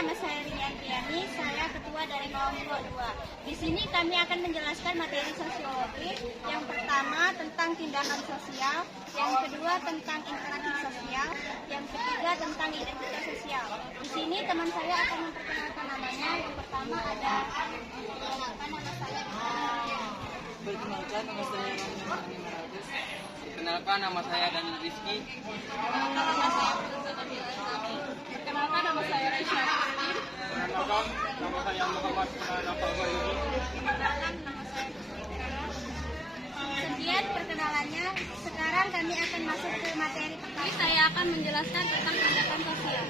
nama saya Riantiani, saya ketua dari kelompok 2. Di sini kami akan menjelaskan materi sosiologi. Yang pertama tentang tindakan sosial, yang kedua tentang interaksi sosial, yang ketiga tentang identitas sosial. Di sini teman saya akan memperkenalkan namanya. Yang pertama ada nama saya. Perkenalkan, nama saya Rani Maratus. Perkenalkan, nama saya Daniel Rizky. Perkenalkan, nama saya Raisya. Perkenalkan, nama saya Muhammad Nafawi. Sekian perkenalannya. Sekarang kami akan masuk ke materi pertama. Saya akan menjelaskan tentang tindakan sosial.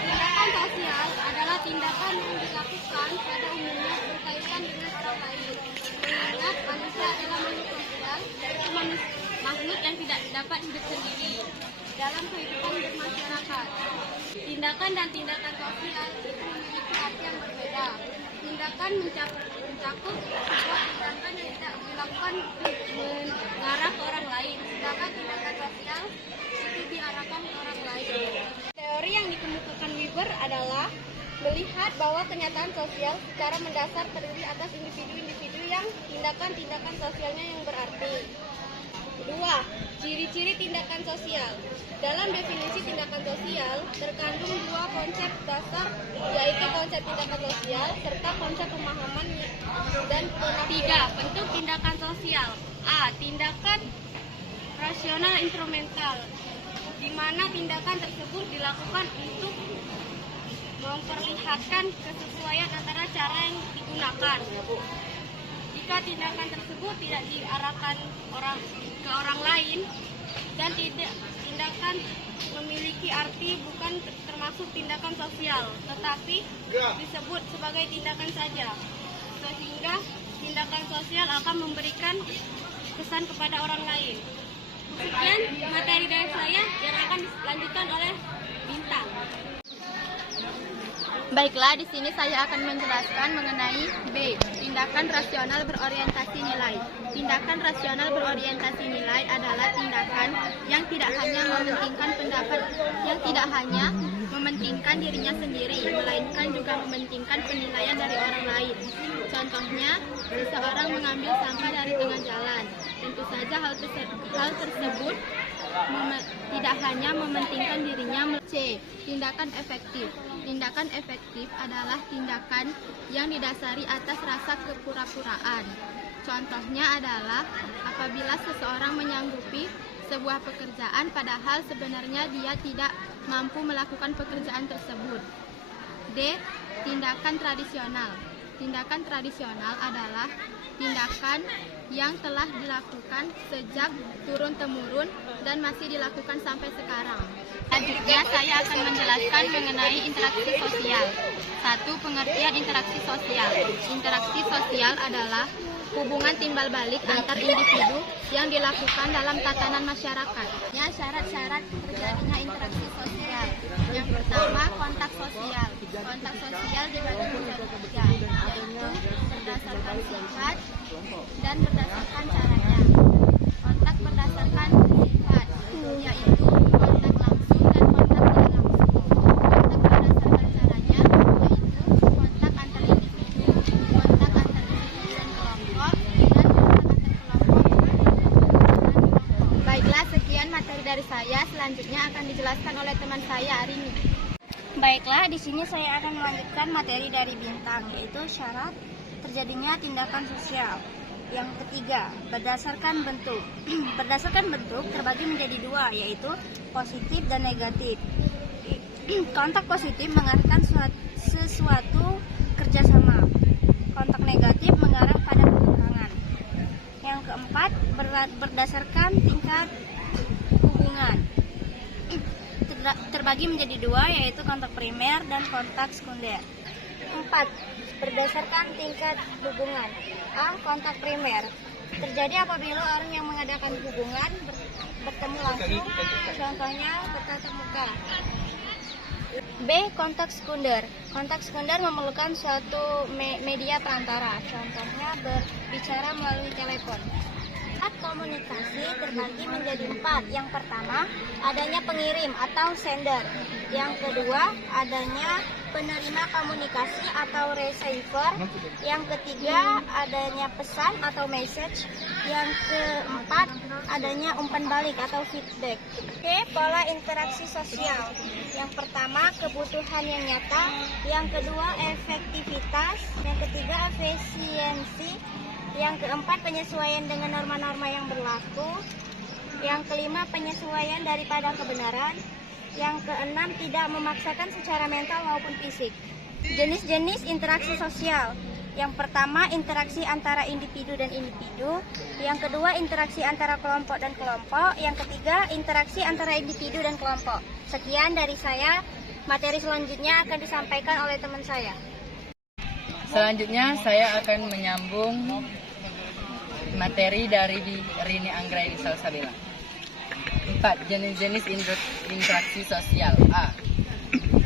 Tindakan sosial adalah tindakan yang dilakukan pada umumnya berkaitan dengan orang lain. Mengingat manusia adalah makhluk sosial, yaitu makhluk yang tidak dapat hidup sendiri dalam kehidupan bermasyarakat. Tindakan dan tindakan sosial itu memiliki arti yang berbeda. Tindakan mencakup sebuah tindakan yang tidak dilakukan mengarah ke orang lain, sedangkan tindakan sosial itu diarahkan ke orang lain. Teori yang dikemukakan Weber adalah melihat bahwa kenyataan sosial secara mendasar terdiri atas individu-individu yang tindakan-tindakan sosialnya yang berarti. 2. Ciri-ciri tindakan sosial. Dalam definisi tindakan sosial terkandung 2 konsep dasar, yaitu konsep tindakan sosial serta konsep pemahaman dan penafsiran. 3. Bentuk tindakan sosial. A. Tindakan rasional instrumental, di mana tindakan tersebut dilakukan untuk memperlihatkan kesesuaian antara cara yang digunakan. Jika tindakan tersebut tidak diarahkan ke orang lain dan tindakan memiliki arti bukan termasuk tindakan sosial, tetapi disebut sebagai tindakan saja, sehingga tindakan sosial akan memberikan kesan kepada orang lain. Sekian materi dari saya yang akan dilanjutkan oleh Bintang. Baiklah, di sini saya akan menjelaskan mengenai B. Tindakan rasional berorientasi nilai. Tindakan rasional berorientasi nilai adalah tindakan yang tidak hanya mementingkan dirinya sendiri, melainkan juga mementingkan penilaian dari orang lain. Contohnya, seseorang mengambil sampah dari tengah jalan. Tentu saja hal tersebut tidak hanya mementingkan dirinya. C. Tindakan efektif. Tindakan efektif adalah tindakan yang didasari atas rasa kepura-puraan. Contohnya adalah apabila seseorang menyanggupi sebuah pekerjaan padahal sebenarnya dia tidak mampu melakukan pekerjaan tersebut. D. Tindakan tradisional. Tindakan tradisional adalah tindakan yang telah dilakukan sejak turun-temurun dan masih dilakukan sampai sekarang. Selanjutnya saya akan menjelaskan mengenai interaksi sosial. 1. Pengertian interaksi sosial. Interaksi sosial adalah hubungan timbal balik antar individu yang dilakukan dalam tatanan masyarakat. Syarat-syarat terjadinya interaksi sosial. Yang pertama, kontak sosial. Kontak sosial dibagi menjadi 3, yaitu berdasarkan sifat dan berdasarkan caranya. Kontak berdasarkan sifat, yaitu kontak langsung dan kontak tidak langsung. Kontak berdasarkan caranya, yaitu kontak antar individu, kontak antar individu dan kelompok, dan kontak antar kelompok. Baiklah, sekian materi dari saya. Selanjutnya akan dijelaskan oleh teman saya, Arini. Baiklah, di sini saya akan melanjutkan materi dari Bintang, yaitu syarat terjadinya tindakan sosial. Yang ketiga, berdasarkan bentuk. Berdasarkan bentuk terbagi menjadi 2, yaitu positif dan negatif. Kontak positif mengarahkan sesuatu kerjasama. Kontak negatif mengarah pada penyimpangan. Yang keempat, berdasarkan tingkat hubungan. Terbagi menjadi 2, yaitu kontak primer dan kontak sekunder. 4. Berdasarkan tingkat hubungan. A. Kontak primer. Terjadi apabila orang yang mengadakan hubungan bertemu langsung, contohnya bertatap muka. B. Kontak sekunder. Kontak sekunder memerlukan suatu media perantara, contohnya berbicara melalui telepon. Komunikasi terbagi menjadi 4. Yang pertama, adanya pengirim atau sender. Yang kedua, adanya penerima komunikasi atau receiver. Yang ketiga, adanya pesan atau message. Yang keempat, adanya umpan balik atau feedback. Oke, pola interaksi sosial. Yang pertama, kebutuhan yang nyata. Yang kedua, efektivitas. Yang ketiga, efisiensi. Yang keempat, penyesuaian dengan norma-norma yang berlaku. Yang kelima, penyesuaian daripada kebenaran. Yang keenam, tidak memaksakan secara mental maupun fisik. Jenis-jenis interaksi sosial. Yang pertama, interaksi antara individu dan individu. Yang kedua, interaksi antara kelompok dan kelompok. Yang ketiga, interaksi antara individu dan kelompok. Sekian dari saya. Materi selanjutnya akan disampaikan oleh teman saya. Selanjutnya saya akan menyambung materi dari Rini Anggraini Salsabila. 4. Jenis-jenis interaksi sosial. A.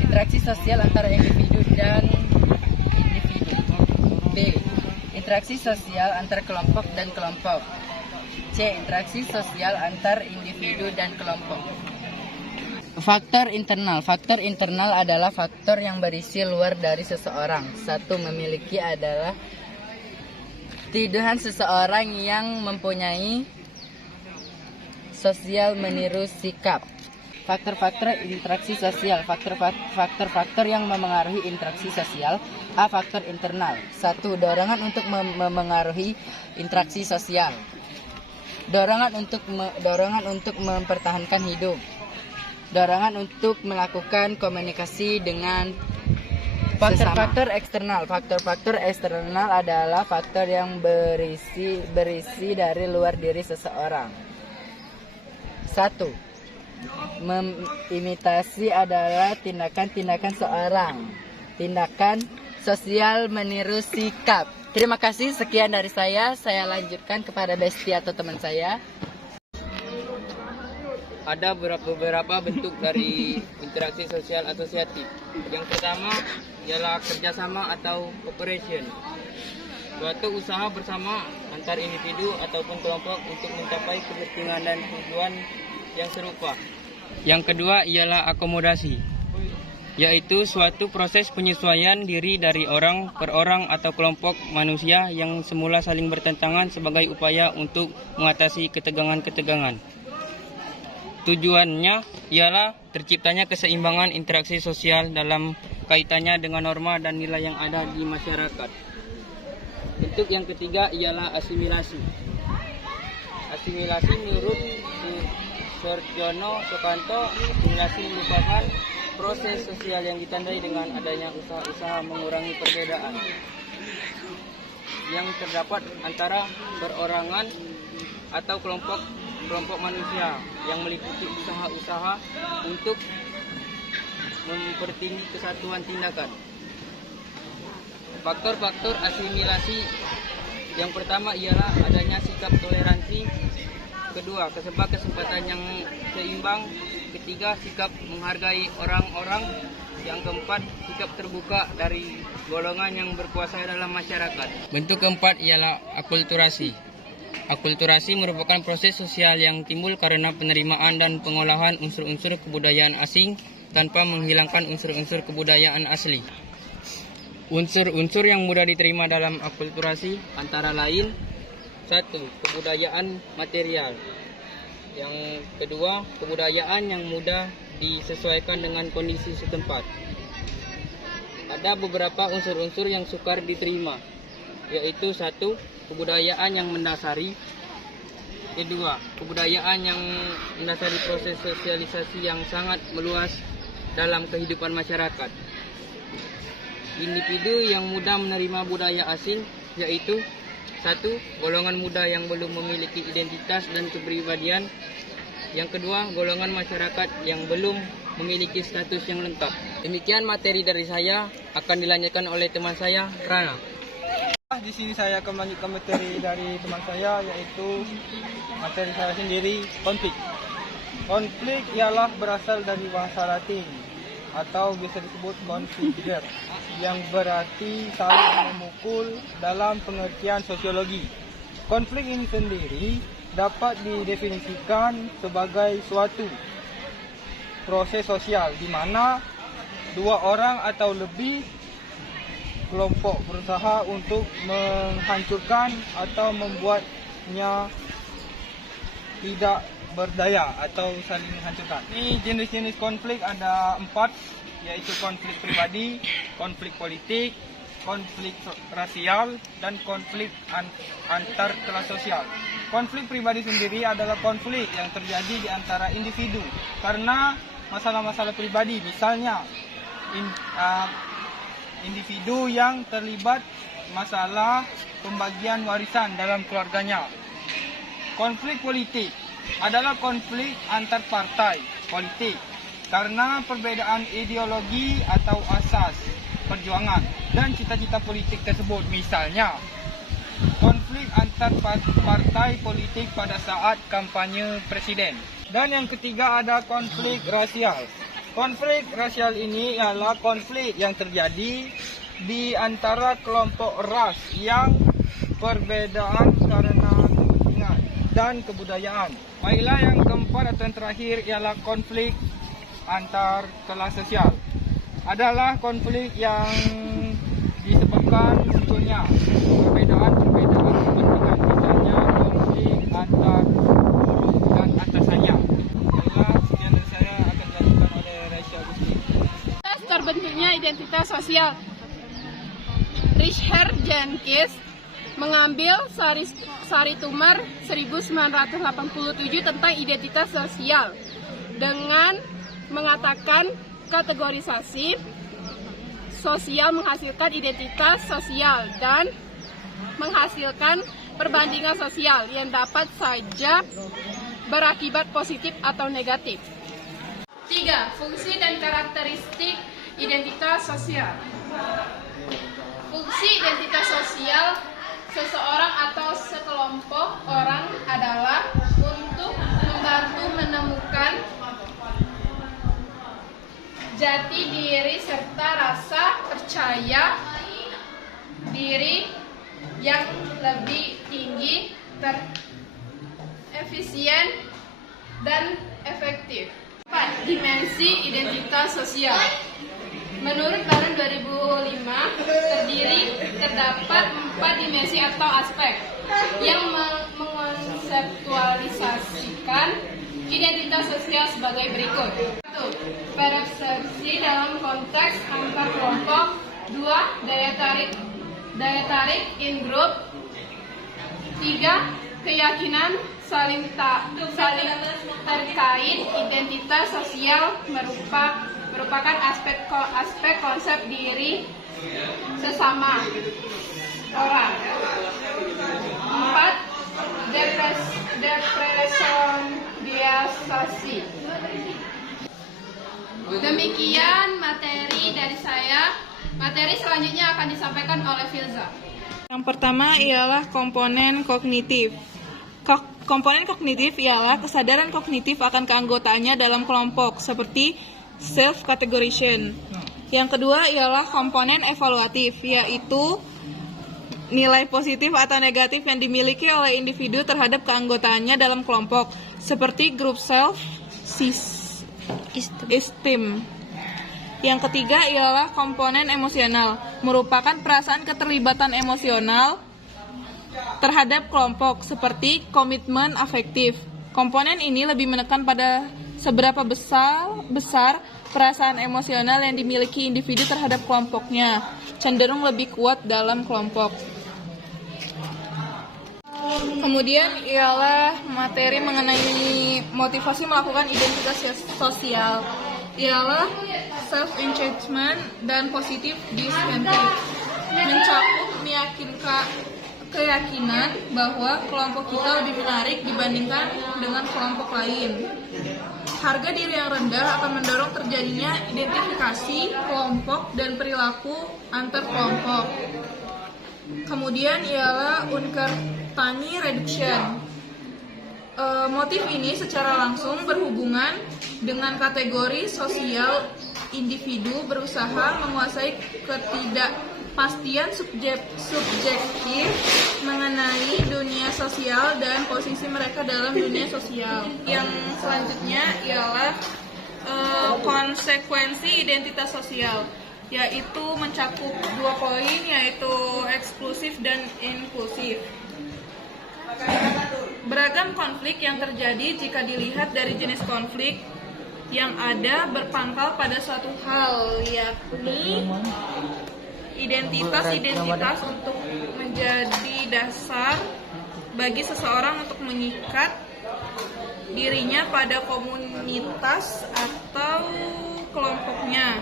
Interaksi sosial antara individu dan individu. B. Interaksi sosial antar kelompok dan kelompok. C. Interaksi sosial antar individu dan kelompok. Faktor internal. Faktor internal adalah faktor yang berisi luar dari seseorang. 1. Memiliki adalah tuduhan seseorang yang mempunyai sosial meniru sikap. Faktor-faktor interaksi sosial. Faktor-faktor yang memengaruhi interaksi sosial. A. Faktor internal. 1. Dorongan untuk memengaruhi interaksi sosial. Dorongan untuk mempertahankan hidup. Dorongan untuk melakukan komunikasi dengan faktor-faktor eksternal. Faktor-faktor eksternal adalah faktor yang berisi dari luar diri seseorang. 1. Imitasi adalah tindakan-tindakan seorang. Tindakan sosial meniru sikap. Terima kasih, sekian dari saya. Saya lanjutkan kepada Besti atau teman saya. Ada beberapa bentuk dari interaksi sosial asosiatif. Yang pertama ialah kerjasama atau cooperation. Suatu usaha bersama antar individu ataupun kelompok untuk mencapai kepentingan dan tujuan yang serupa. Yang kedua ialah akomodasi, yaitu suatu proses penyesuaian diri dari orang per orang atau kelompok manusia yang semula saling bertentangan sebagai upaya untuk mengatasi ketegangan-ketegangan. Tujuannya ialah terciptanya keseimbangan interaksi sosial dalam kaitannya dengan norma dan nilai yang ada di masyarakat. Bentuk yang ketiga ialah asimilasi. Asimilasi menurut Surjono Sukanto, asimilasi merupakan proses sosial yang ditandai dengan adanya usaha-usaha mengurangi perbedaan yang terdapat antara perorangan atau kelompok manusia yang meliputi usaha-usaha untuk mempertinggi kesatuan tindakan. Faktor-faktor asimilasi yang pertama ialah adanya sikap toleransi, kedua kesempatan yang seimbang, ketiga sikap menghargai orang-orang, yang keempat sikap terbuka dari golongan yang berkuasa dalam masyarakat. Bentuk keempat ialah akulturasi. Akulturasi merupakan proses sosial yang timbul karena penerimaan dan pengolahan unsur-unsur kebudayaan asing tanpa menghilangkan unsur-unsur kebudayaan asli. Unsur-unsur yang mudah diterima dalam akulturasi antara lain: 1. Kebudayaan material. Yang kedua, kebudayaan yang mudah disesuaikan dengan kondisi setempat. Ada beberapa unsur-unsur yang sukar diterima, yaitu 1. Kebudayaan yang mendasari. Kedua, kebudayaan yang mendasari proses sosialisasi yang sangat meluas dalam kehidupan masyarakat. Individu yang mudah menerima budaya asing, yaitu 1. Golongan muda yang belum memiliki identitas dan kepribadian. Yang kedua, golongan masyarakat yang belum memiliki status yang lengkap. Demikian materi dari saya, akan dilanjutkan oleh teman saya, Rana. Di sini saya akan melanjutkan materi dari teman saya, yaitu materi saya sendiri, konflik. Konflik ialah berasal dari bahasa Latin atau bisa disebut confligere, yang berarti saling memukul dalam pengertian sosiologi. Konflik ini sendiri dapat didefinisikan sebagai suatu proses sosial di mana dua orang atau lebih kelompok berusaha untuk menghancurkan atau membuatnya tidak berdaya atau saling menghancurkan. Ini jenis-jenis konflik ada 4, yaitu konflik pribadi, konflik politik, konflik rasial, dan konflik antar kelas sosial. Konflik pribadi sendiri adalah konflik yang terjadi di antara individu karena masalah-masalah pribadi, misalnya individu yang terlibat masalah pembagian warisan dalam keluarganya. Konflik politik adalah konflik antar partai politik karena perbedaan ideologi atau asas perjuangan dan cita-cita politik tersebut. Misalnya, konflik antar partai politik pada saat kampanye presiden. Dan yang ketiga ada konflik rasial. Konflik rasial ini adalah konflik yang terjadi di antara kelompok ras yang perbedaan karena kepentingan dan kebudayaan. Baiklah, yang keempat atau yang terakhir ialah konflik antar kelas sosial. Adalah konflik yang disebabkan munculnya perbedaan kepentingan, misalnya konflik antar buruh dan atasannya. Baiklah, sekian dari saya akan dilanjutkan oleh Raisya Agustin. Terbentuknya identitas sosial. Richard Jenkins mengambil Sari Tumar 1987 tentang identitas sosial dengan mengatakan kategorisasi sosial menghasilkan identitas sosial dan menghasilkan perbandingan sosial yang dapat saja berakibat positif atau negatif. 3. Fungsi dan karakteristik identitas sosial. Fungsi identitas sosial seseorang atau sekelompok orang adalah untuk membantu menemukan jati diri serta rasa percaya diri yang lebih tinggi, efisien, dan efektif. 4. Dimensi identitas sosial. Menurut Baran 2005, terdapat 4 dimensi atau aspek yang mengkonseptualisasikan identitas sosial sebagai berikut. 1. Persepsi dalam konteks antar kelompok. 2. Daya tarik in group. 3. Keyakinan saling terkait. Identitas sosial merupakan aspek konsep diri sesama orang. 4. Depresonialisasi. Demikian materi dari saya. Materi selanjutnya akan disampaikan oleh Filza. Yang pertama ialah komponen kognitif. Komponen kognitif ialah kesadaran kognitif akan keanggotaannya dalam kelompok, seperti self-categorization. Yang kedua ialah komponen evaluatif, yaitu nilai positif atau negatif yang dimiliki oleh individu terhadap keanggotaannya dalam kelompok, seperti group self-esteem. Yang ketiga ialah komponen emosional, merupakan perasaan keterlibatan emosional terhadap kelompok, seperti komitmen afektif. Komponen ini lebih menekan pada seberapa besar perasaan emosional yang dimiliki individu terhadap kelompoknya, cenderung lebih kuat dalam kelompok. Kemudian ialah materi mengenai motivasi melakukan identitas sosial, ialah self-engagement dan positive disincentive, mencakup keyakinan bahwa kelompok kita lebih menarik dibandingkan dengan kelompok lain. Harga diri yang rendah akan mendorong terjadinya identifikasi kelompok dan perilaku antar kelompok. Kemudian ialah uncertainty reduction. Motif ini secara langsung berhubungan dengan kategori sosial individu berusaha menguasai ketidakpastian subjektif mengenai dunia sosial dan posisi mereka dalam dunia sosial. Yang selanjutnya ialah konsekuensi identitas sosial, yaitu mencakup 2 poin, yaitu eksklusif dan inklusif. Beragam konflik yang terjadi jika dilihat dari jenis konflik yang ada berpangkal pada suatu hal, yakni identitas untuk menjadi dasar bagi seseorang untuk mengikat dirinya pada komunitas atau kelompoknya.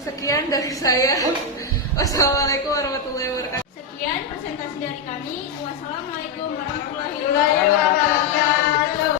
Sekian dari saya. Wassalamualaikum warahmatullahi wabarakatuh. Sekian presentasi dari kami. Wassalamualaikum warahmatullahi wabarakatuh.